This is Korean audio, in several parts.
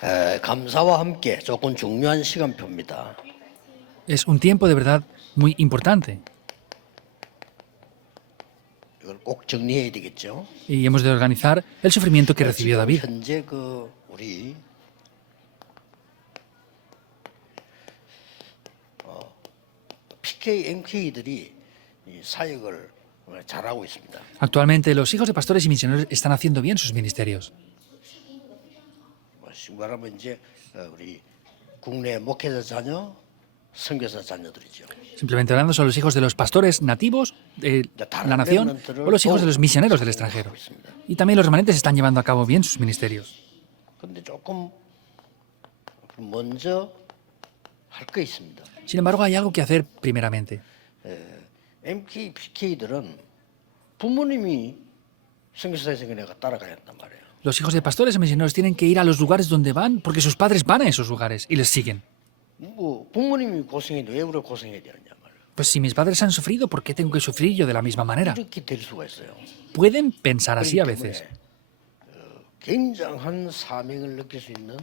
감사와 함께 조금 중요한 시간표입니다. Es un tiempo de verdad muy importante 이걸 꼭 정리해야 되겠죠. y hemos de organizar el sufrimiento que recibió 지금 David. 현재 우리 PK, MK들이 이 사역을 잘하고 있습니다. Actualmente los hijos de pastores y misioneros están haciendo bien sus ministerios. 쉽게 말하면 이제 우리 국내 목회자 자녀, 선교사 자녀들이죠. Simplemente hablando, son los hijos de los pastores nativos de la nación o los hijos de los misioneros del extranjero. Y también los remanentes están llevando a cabo bien sus ministerios. 그런데 조금 먼저 할 거 있습니다. Sin embargo, hay algo que hacer primeramente. MK, PK들은 부모님이 선교사에서 내가 따라가야 한단 말이에요. Los hijos de pastores y misioneros tienen que ir a los lugares donde van porque sus padres van a esos lugares y les siguen. 뭐 부모님이 고생해도 왜 우리가 고생해야 되느냐 말이에요. Pues si mis padres han sufrido, ¿por qué tengo que sufrir yo de la misma manera? 이렇게 될 수가 있어요. Pueden pensar así a veces. 굉장한 사명을 느낄 수 있는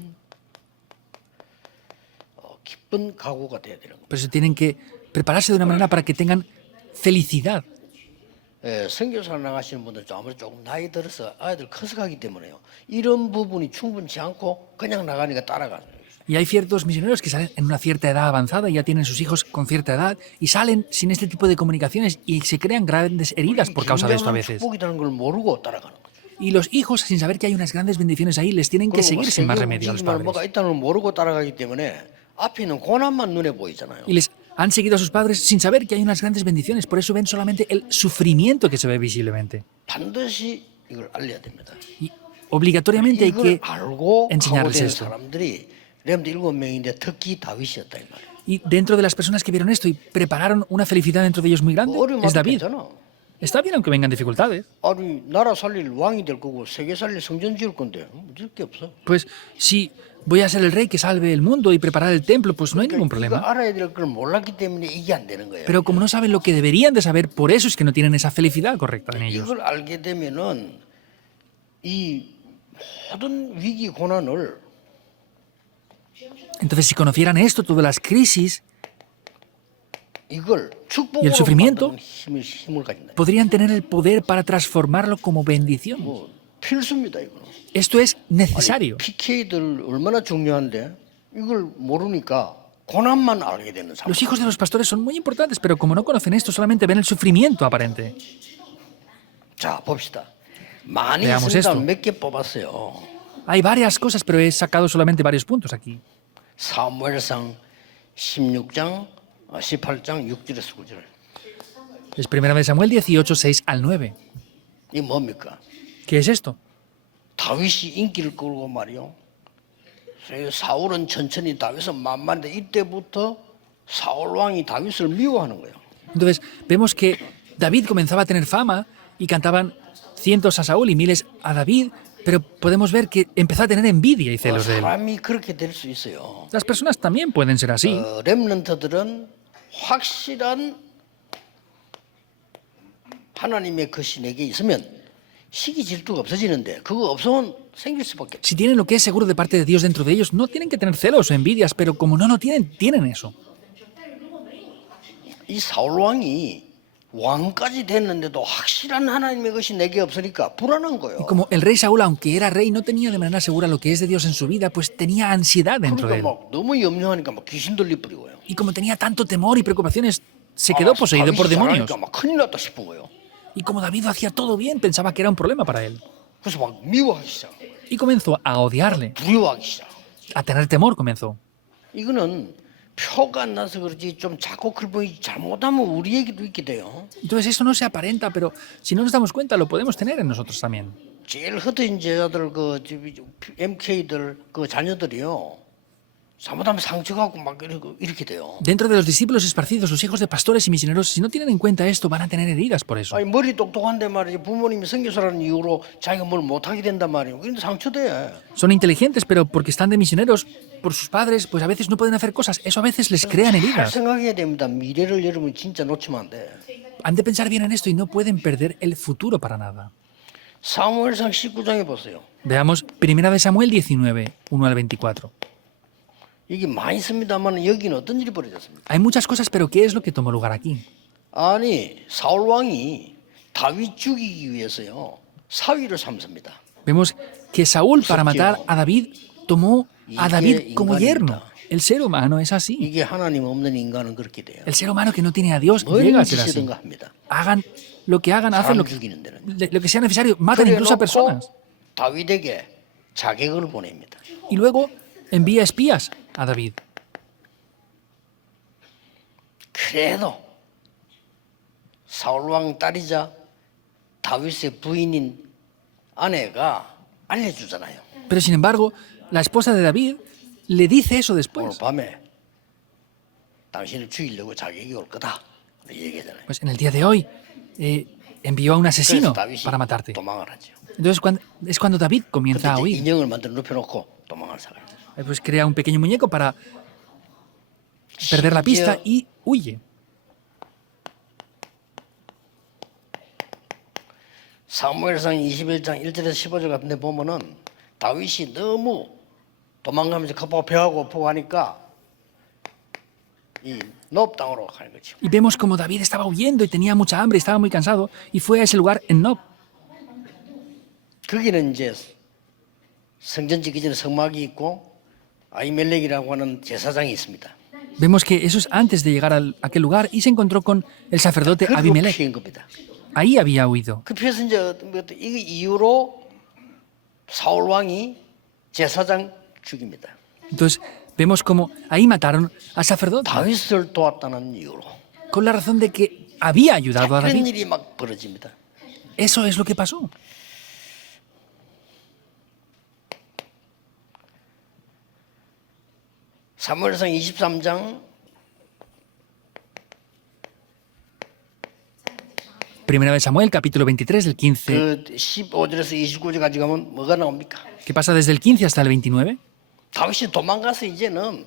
기쁜 각오가 돼야 되는 거예요. Por eso tienen que prepararse de una manera para que tengan felicidad. 선교사 나가시는 분들 아무래도 조금 나이 들어서 아이들 커서 가기 때문에요. 이런 부분이 충분치 않고 그냥 나가니까 따라가는 거예요. Y hay ciertos misioneros que salen en una cierta edad avanzada y ya tienen sus hijos con cierta edad y salen sin este tipo de comunicaciones y se crean grandes heridas por causa de esto a veces. 축복이라는 걸 모르고 따라가는 거죠. Y los hijos, sin saber que hay unas grandes bendiciones ahí, les tienen que seguir sin más remedio a los padres. 뭐가 있다는 걸 모르고 따라가기 때문에 앞에 있는 고난만 눈에 보이잖아요. Y les han seguido a sus padres sin saber que hay unas grandes bendiciones. Por eso ven solamente el sufrimiento que se ve visiblemente. 반드시 이걸 알려야 됩니다. Y obligatoriamente hay 이걸 que 알고 enseñarles 각오된 esto. 사람들이 렘드 7명인데 특히 다윗이었다 이 말이에요. Y dentro de las personas que vieron esto y prepararon una felicidad dentro de ellos muy grande, es David. 괜찮아. Está bien aunque vengan dificultades. 아니 나라 살릴 왕이 될 거고 세계 살릴 성전 지을 건데 문제 게 없어. Pues si voy a ser el rey que salve el mundo y preparar el templo, pues no hay ningún 이거 problema. 알아야 될 걸 몰랐기 때문에 이게 안 되는 거예요. Pero como no saben lo que deberían de saber, por eso es que no tienen esa felicidad correcta en ellos. 이걸 알게 되면은 이 모든 위기 고난을 Entonces, si conocieran esto, todas las crisis, 이걸 Y el 축복으로 sufrimiento 만드는 힘을 가진다. podrían tener el poder para transformarlo como bendición. 뭐 필수입니다 이거는. Esto es necesario. PK들 얼마나 중요한데 이걸 모르니까 고난만 알게 되는 상황. Los hijos de los pastores son muy importantes, pero como no conocen esto, solamente ven el sufrimiento aparente. 자 봅시다. 많이 Veamos 있습니다. esto. 몇 개 뽑았어요. Hay varias cosas, pero he sacado solamente varios puntos aquí. 사무엘상 16장 18장 6절에서 9절. Es primera de Samuel 18, 6 al 9. 이 뭡니까? ¿Qué es esto? 다윗이 인기를 끌고 말이요. 사울은 천천히 다윗을 만만한데 이때부터 사울 왕이 다윗을 미워하는 거예요. Entonces, vemos que David comenzaba a tener fama y cantaban cientos a Saúl y miles a David, pero podemos ver que empezó a tener envidia y celos de él. 사람이 그렇게 될 수 있어요. Las personas también pueden ser así. 렘넌트들은 확실한 하나님의 것이 내게 있으면 시기 질투가 없어지는데 그거 없으면 생길 수밖에 없어요. Si tienen lo que es seguro de parte de Dios dentro de ellos, no tienen que tener celos o envidias, pero como no lo tienen, tienen eso. 이 사울 왕이 왕까지 됐는데도 확실한 하나님의 것이 내게 없으니까 불안한 거예요. Y como el rey Saúl, aunque era rey, no tenía de manera segura lo que es de Dios en su vida, pues tenía ansiedad dentro de 그러니까 él. 막 너무 염려하니까 막 귀신 들리 뿌리고요. Y como tenía tanto temor y preocupaciones, se quedó poseído por demonios. 막 큰일 났다 싶은 거예요. Y como David lo hacía todo bien, pensaba que era un problema para él. 그래서 막 미워하기 시작. Y comenzó a odiarle, 두려워하기 시작. a tener temor comenzó. 이거는 표가 안 나서 그렇지 좀 작고 클 보이지 잘못하면 우리 얘기도 있게 돼요. Entonces eso no se aparenta, pero si no nos damos cuenta, lo podemos tener en nosotros también. 제일 흩어진 제자들 그 MK들 그 자녀들이요. 잘못하면 상처갖고 막 이렇게 돼요. Dentro de los discípulos esparcidos, los hijos de pastores y misioneros, si no tienen en cuenta esto, van a tener heridas por eso. 아니 머리 똑똑한데 말이지 부모님이 선교사라는 이유로 자기가 뭘 못하게 된단 말이에요. 근데 상처돼. Son inteligentes, pero porque están de misioneros por sus padres, pues a veces no pueden hacer cosas. Eso a veces les crean 잘 heridas. 생각해야 됩니다. 미래를 여러분 진짜 놓치면 안 돼. Han de pensar bien en esto y no pueden perder el futuro para nada. 사무엘상 19장에 보세요. Veamos Primera de Samuel 19, 1 al 24. 이게 많이 있습니다만 여기는 어떤 일이 벌어졌습니까? Hay muchas cosas, pero ¿qué es lo que tomó lugar aquí? 아니 사울 왕이 다윗 죽이기 위해서요 사위를 삼습니다. Vemos que Saúl, para matar a David, tomó a David como yerno. El ser humano es así. 이게 하나님 없는 인간은 그렇게 돼요. El ser humano que no tiene a Dios llega 뭔 a ser así. 짓이든가 합니다. Hagan lo que hagan, hacen 사람 lo que, 죽이는 데는. lo que sea necesario, matan incluso a personas. 그래놓고 다윗에게 자객을 보냅니다. Y luego envía espías a David. 그래도 사울 왕 딸이자 다윗의 부인인 아내가 알려주잖아요. Pero sin embargo, la esposa de David le dice eso 오늘 después. 밤에 당신을 죽이려고 자객이 올 거다. 이렇게 얘기하잖아요. Pues en el día de hoy envió a un 그래서 asesino 다윗이 para matarte. 도망을 하죠. Entonces es cuando David comienza a 그때 이제 huir. 인형을 만들어 눕혀놓고 도망을 사가요. Pues crea un pequeño muñeco para perder la pista y huye. 사무엘상 21장 1절에서 15절 같은 데 보면은 다윗이 너무 도망가면서 급하고 배가 고프고 하니까 이 놉 땅으로 가는 거죠. Y vemos como David estaba huyendo y tenía mucha hambre, estaba muy cansado y fue a ese lugar en Nob. 거기는 이제 성전 짓기 전에 성막이 있고 아히멜렉이라고 하는 제사장이 있습니다. Vemos que eso es antes de llegar a aquel lugar y se encontró con el sacerdote 그리고 Abimelech. 피한 겁니다. Ahí había huido. 그 피해서 이제 이 이후로 사울 왕이 제사장 죽입니다. Entonces vemos como ahí mataron al sacerdote 다윗을 도왔다는 이유로 con la razón de que había ayudado a 이런 David. 일이 막 벌어집니다. Eso es lo que pasó. 사무엘상 23장 Primera de Samuel, capítulo 23, del 15. 그 15절에서 29절까지 가면 뭐가 나옵니까? ¿Qué pasa desde el 15 hasta el 29? 다윗이 도망가서 이제는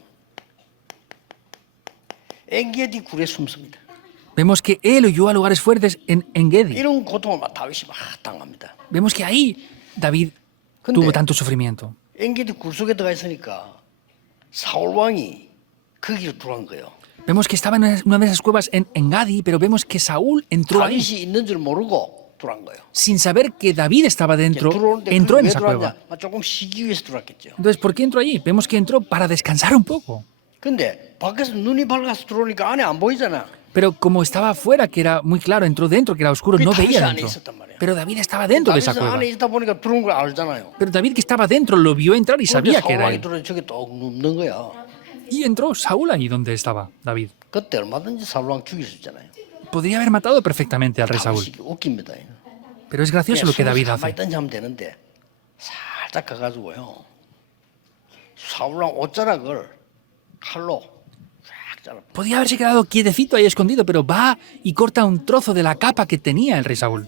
엔게디 굴에 숨습니다. Vemos que él huyó a lugares fuertes en Engedi. 이런 고통을 막 다윗이 막 당합니다. Vemos que ahí David tuvo tanto sufrimiento. 엔게디 굴 속에 들어가 있으니까 사울 왕이 거기로 들어간 거예요. Vemos que estaba en una de esas cuevas en Engadi, pero vemos que Saúl entró ahí. 다윗이 있는 줄 모르고 들어간 거예요. Sin saber que David estaba dentro, 들어오는데 entró en 왜 esa cueva. 들어왔냐? 조금 쉬기 위해서 들어왔겠죠. Entonces, ¿por qué entró allí? Vemos que entró para descansar un poco. 근데 밖에서 눈이 밝아서 들어오니까 안에 안 보이잖아. Pero como estaba afuera, que era muy claro, entró dentro, que era oscuro, no 다윗이 veía 안에 dentro. 있었단 말이야. Pero David estaba dentro de esa 다윗은 안에 cueva. 있다 보니까 들어온 걸 알잖아요. Pero David, que estaba dentro, lo vio entrar y 근데 sabía que 사울 era 왕이 él. 들어서 저기 또 눕는 거야. Y entró Saúl ahí donde estaba David. 그때 얼마든지 사울 왕 죽일 수 있잖아요. Podría haber matado perfectamente al rey Saúl. 다윗이 웃깁니다. Pero es gracioso lo que David 가만히 hace. 던지면 되는데 살짝 가가지고요. 사울 왕 옷자락을 칼로 쫙 잘라. Podía haberse quedado quietecito ahí escondido, pero va y corta un trozo de la capa que tenía el rey Saúl.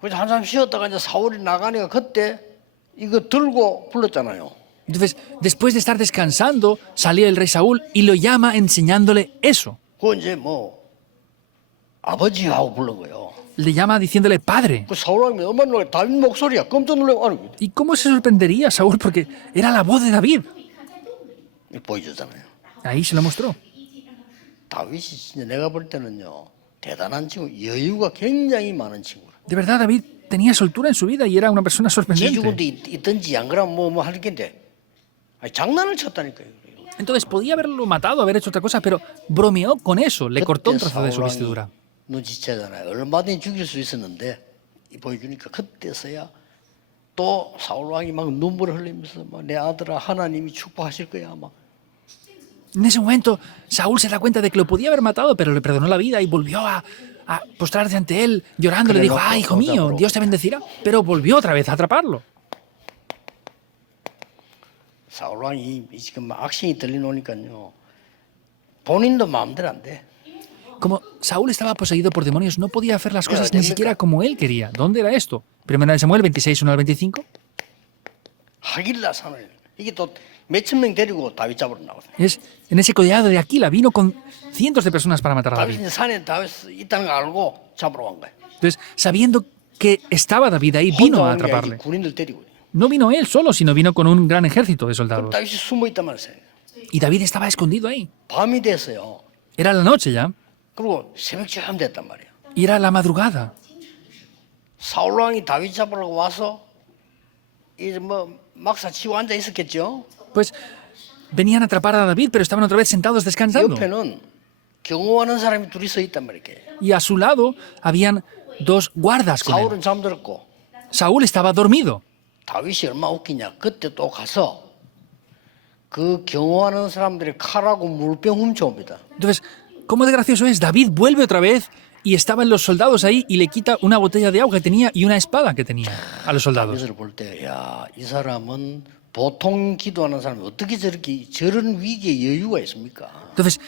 그래서 한참 쉬었다가 이제 사울이 나가니까 그때 이거 들고 불렀잖아요. Entonces, después de estar descansando, salió el rey Saúl y lo llama enseñándole eso. 그거 이제 뭐 아버지하고 부른 거예요. Le llama diciéndole padre. 그 사울 왕이 얼마나 놀래? 다윗 목소리야. 깜짝 놀래. 아니 ¿Y cómo se sorprendería Saúl? Porque era la voz de David. 보여주잖아요. Ahí se lo mostró. 다윗이 진짜 내가 볼 때는요 대단한 친구, 여유가 굉장히 많은 친구라. De verdad, David tenía soltura en su vida y era una persona 지죽은데 sorprendente. 있든지 안 그러면 뭐 할 텐데. 아니, 장난을 쳤다니까요. Entonces, podía haberlo matado, haber hecho otra cosa, pero bromeó con eso. Le cortó un trozo de su vestidura. 눈치채잖아요. 얼마든지 죽일 수 있었는데 이 보여주니까 그때서야 또 사울 왕이 막 눈물을 흘리면서 막 내 아들아 하나님이 축복하실 거야 막. En ese momento, Saúl se da cuenta de que lo podía haber matado, pero le perdonó la vida y volvió a postrarse ante él, llorando. Le dijo, ah, hijo mío, Dios te bendecirá. Pero volvió otra vez a atraparlo. 사울 왕이 지금 막 악신이 들려놓으니까요. 본인도 마음대로 안 돼. Como Saúl estaba poseído por demonios, no podía hacer las cosas ni siquiera como él quería. ¿Dónde era esto? Primera de Samuel 26, 1 al 25. 하길라 산을 이게 또 몇천 명 데리고 다윗 잡으러 나오거든요. Es en ese collado de Aquila, vino con cientos de personas para matar a David. 다윗이 산에 다윗 있다는 거 알고 잡으러 간 거예요. Entonces, sabiendo que estaba David ahí, vino a 혼자 온 게 아니라 atraparle. 군인들 데리고. No vino él solo, sino vino con un gran ejército de 그럼 soldados. 다윗이 숨어 있단 말이에요. Y David estaba escondido ahí. 밤이 됐어요. Era la noche ya, 그리고 새벽쯤 됐단 말이에요. y era la madrugada. 사울 왕이 다윗 잡으러 와서 이제 뭐 막사 치고 앉아 있었겠죠. Pues venían a atrapar a David, pero estaban otra vez sentados descansando. 옆에는 경호하는 사람이 둘이 서 있단 말이에요. Y a su lado habían dos guardas con él. 사울은 잠들었고 Saúl estaba dormido. 다윗이 얼마나 웃기냐. 그때 또 가서 그 경호하는 사람들이 칼하고 물병 훔쳐옵니다. Entonces, ¿cómo de gracioso es? David vuelve otra vez y estaban los soldados ahí y le quita una botella de agua que tenía y una espada que tenía a los soldados. 다윗을 볼 때, 야, 이 사람은 보통 기도하는 사람이 어떻게 저런 위기에 여유가 있습니까? Entonces,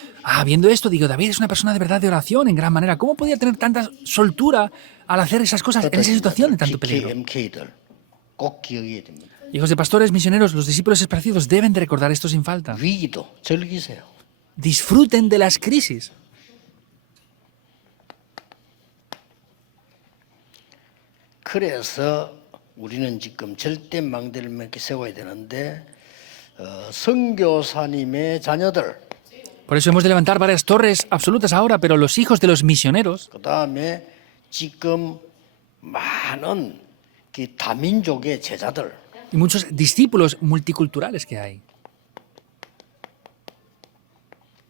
viendo esto, digo, David es una persona de verdad de oración en gran manera. ¿Cómo podía tener tanta soltura al hacer esas cosas en esa situación de tanto peligro? PKMK들 꼭 기억해야 됩니다. Hijos de pastores, misioneros, los discípulos esparcidos deben de recordar esto sin falta. 위기도 즐기세요. Disfruten de las crisis. 그래서 우리는 지금 절대 망대를 몇 개 세워야 되는데 선교사님의 자녀들 Por eso hemos de levantar varias torres absolutas ahora, pero los hijos de los misioneros, 그 다음에 지금 많은 그 다민족의 제자들 y muchos discípulos multiculturales que hay,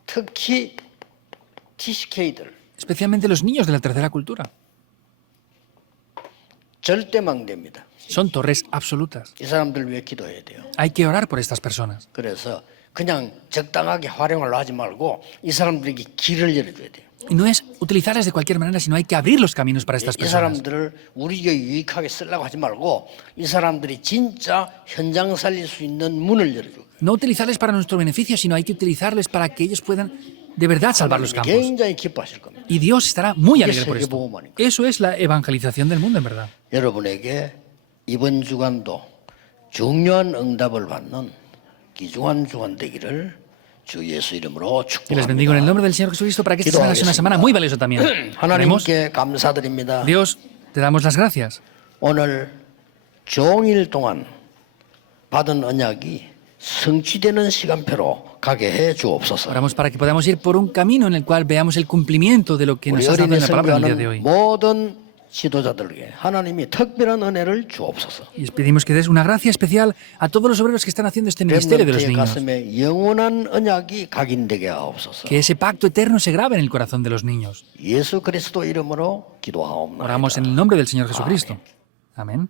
특히 TCK들 especialmente los niños de la tercera cultura, 절대 망대입니다. son torres absolutas. 이 사람들 위해 기도해야 돼요. Hay que orar por estas personas. 그래서 그냥 적당하게 활용을 하지 말고 이 사람들에게 길을 열어줘야 돼요. Y no es utilizarlas de cualquier manera, sino hay que abrir los caminos para estas 이 personas. 사람들을 우리에게 유익하게 쓰려고 하지 말고 이 사람들이 진짜 현장 살릴 수 있는 문을 열어줘. No utilizarles para nuestro beneficio, sino hay que utilizarles para que ellos puedan de verdad salvar los campos. 굉장히 기뻐하실 겁니다. Y Dios estará muy 이게 alegre por esto. 세계복음화니까. Eso es la evangelización del mundo, en verdad. 여러분에게 이번 주간도 중요한 응답을 받는 귀중한 주간 되기를 주 예수 이름으로 Y les bendigo en el 축복합니다. nombre del Señor Jesucristo para que esta semana sea una semana muy valiosa también. Oremos. 하나님께 감사드립니다. Dios, te damos las gracias. 오늘 종일 동안 받은 언약이 성취되는 시간표로 가게 해 주옵소서. Oramos para que podamos ir por un camino en el cual veamos el cumplimiento de lo que 우리 nos has dado 어린이 en la palabra en el día de 선교하는 hoy. 모든 지도자들에게 하나님이 특별한 은혜를 주옵소서. Y les pedimos que des una gracia especial a todos los obreros que están haciendo este ministerio de los 렘넌트의 niños. 가슴에 영원한 언약이 각인되게 하옵소서. Que ese pacto eterno se grabe en el corazón de los niños. 예수 그리스도 이름으로 기도하옵나이다. Oramos en el nombre del Señor Jesucristo. Amén.